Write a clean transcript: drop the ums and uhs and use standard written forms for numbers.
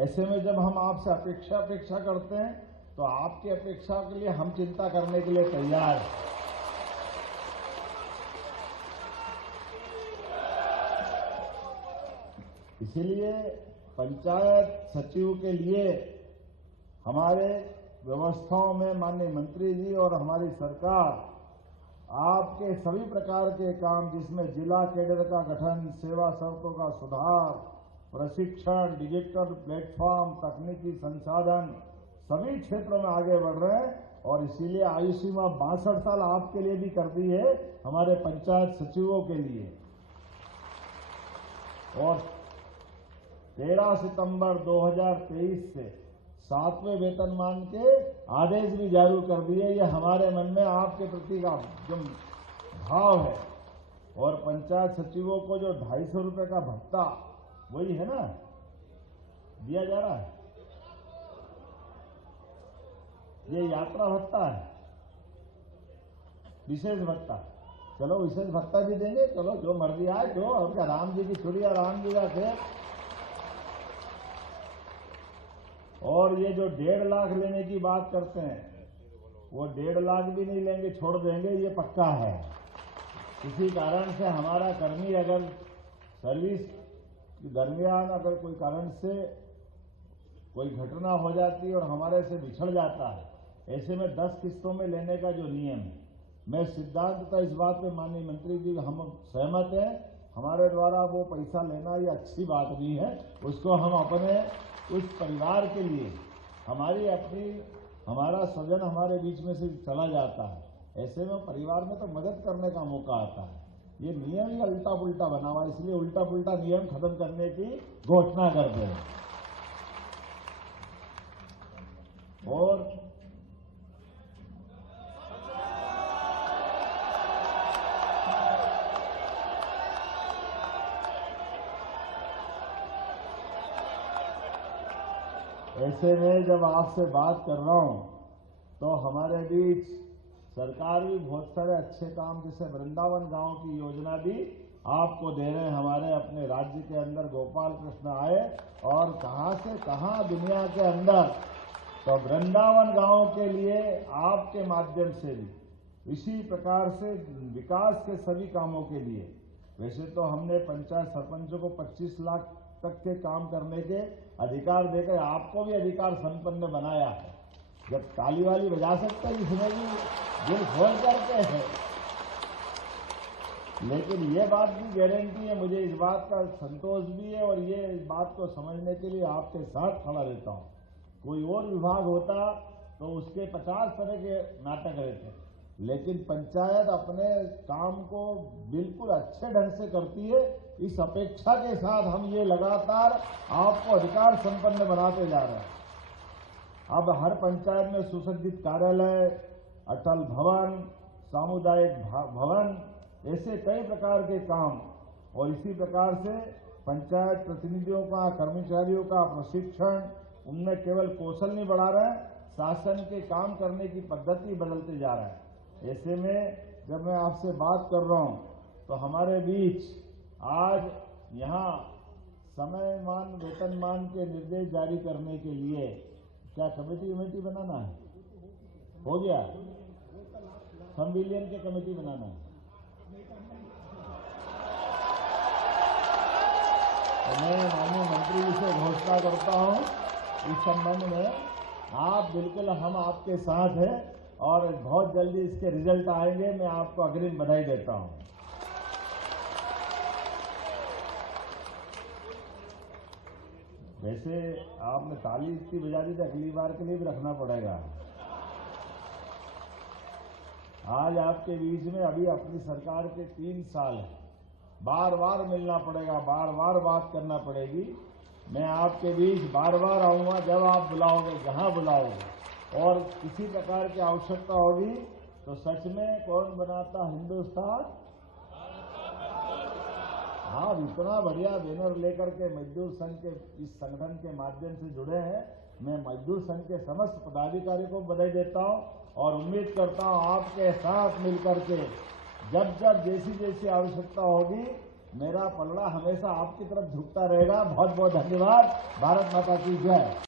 ऐसे में जब हम आपसे अपेक्षा करते हैं तो आपकी अपेक्षा के लिए हम चिंता करने के लिए तैयार हैं। इसीलिए पंचायत सचिव के लिए हमारे व्यवस्थाओं में माननीय मंत्री जी और हमारी सरकार आपके सभी प्रकार के काम, जिसमें जिला कैडर का गठन, सेवा शर्तों का सुधार, प्रशिक्षण, डिजिटल प्लेटफॉर्म, तकनीकी संसाधन, सभी क्षेत्रों में आगे बढ़ रहे हैं। और इसीलिए आयु सीमा 62 साल आपके लिए भी कर दी है, हमारे पंचायत सचिवों के लिए। और 13 सितंबर 2023 से 7वें वेतनमान के आदेश भी जारी कर दिए। ये हमारे मन में आपके प्रति का जो भाव है। और पंचायत सचिवों को जो 250 रुपए का भत्ता, वही है ना, दिया जा रहा है। ये यात्रा भत्ता है, विशेष भत्ता। चलो विशेष भत्ता भी देंगे, चलो जो मर्जी आए, जो और क्या, राम जी की छुड़िया राम जी का खेल। और ये जो 1.5 लाख लेने की बात करते हैं, वो 1.5 लाख भी नहीं लेंगे, छोड़ देंगे, ये पक्का है। किसी कारण से हमारा कर्मी अगर सर्विस के दरमियान अगर कोई कारण से कोई घटना हो जाती है और हमारे से बिछड़ जाता है, ऐसे में 10 किस्तों में लेने का जो नियम है, मैं सिद्धांततः इस बात पे माननीय मंत्री जी हम सहमत हैं। हमारे द्वारा वो पैसा लेना ये अच्छी बात नहीं है। उसको हम अपने उस परिवार के लिए, हमारा स्वजन हमारे बीच में से चला जाता है, ऐसे में परिवार में तो मदद करने का मौका आता है। ये नियम ही उल्टा पुल्टा बना हुआ, इसलिए उल्टा पुल्टा नियम खत्म करने की घोषणा करते हैं। और ऐसे में जब आपसे बात कर रहा हूं तो हमारे बीच सरकार भी बहुत सारे अच्छे काम, जैसे वृंदावन गांव की योजना भी आपको दे रहे हैं। हमारे अपने राज्य के अंदर गोपाल कृष्ण आए और कहां से कहां दुनिया के अंदर, तो वृंदावन गांव के लिए आपके माध्यम से भी इसी प्रकार से विकास के सभी कामों के लिए, वैसे तो हमने पंचायत सरपंचों को 25 लाख तक के काम करने के अधिकार देकर आपको भी अधिकार संपन्न बनाया है। जब ताली वाली बजा सकते हैं, इसमें भी दिल खोल करके है। लेकिन ये बात भी गारंटी है, मुझे इस बात का संतोष भी है और ये इस बात को समझने के लिए आपके साथ खड़ा रहता हूं। कोई और विभाग होता तो उसके 50 तरह के नाटक रहते, लेकिन पंचायत अपने काम को बिल्कुल अच्छे ढंग से करती है। इस अपेक्षा के साथ हम ये लगातार आपको अधिकार संपन्न बनाते जा रहे हैं। अब हर पंचायत में सुसज्जित कार्यालय, अटल भवन, सामुदायिक भवन, ऐसे कई प्रकार के काम। और इसी प्रकार से पंचायत प्रतिनिधियों का, कर्मचारियों का प्रशिक्षण, उनमें केवल कौशल नहीं बढ़ा रहे हैं, शासन के काम करने की पद्धति बदलते जा रहा है। ऐसे में जब मैं आपसे बात कर रहा हूं तो हमारे बीच आज यहां समयमान वेतनमान के निर्देश जारी करने के लिए क्या कमेटी बनाना है? हो गया, संविलियन के कमेटी बनाना है। तो मैं माननीय मंत्री जी से घोषणा करता हूं इस संबंध में, आप बिल्कुल, हम आपके साथ हैं और बहुत जल्दी इसके रिजल्ट आएंगे। मैं आपको अग्रिम बधाई देता हूं। वैसे आपने ताली इतनी बजा दी तो अगली बार के लिए भी रखना पड़ेगा। आज आपके बीच में अभी अपनी सरकार के 3 साल है, बार बार मिलना पड़ेगा, बार बार बात करना पड़ेगी। मैं आपके बीच बार बार आऊंगा जब आप बुलाओगे, जहां बुलाओगे। और किसी प्रकार की आवश्यकता होगी तो सच में कौन बनाता हिंदुस्तान? हाँ, इतना बढ़िया बैनर लेकर के मजदूर संघ के इस संगठन के माध्यम से जुड़े हैं। मैं मजदूर संघ के समस्त पदाधिकारियों को बधाई देता हूं और उम्मीद करता हूं आपके साथ मिलकर के जब जब जैसी जैसी आवश्यकता होगी मेरा पलड़ा हमेशा आपकी तरफ झुकता रहेगा। बहुत बहुत धन्यवाद। भारत माता की जय।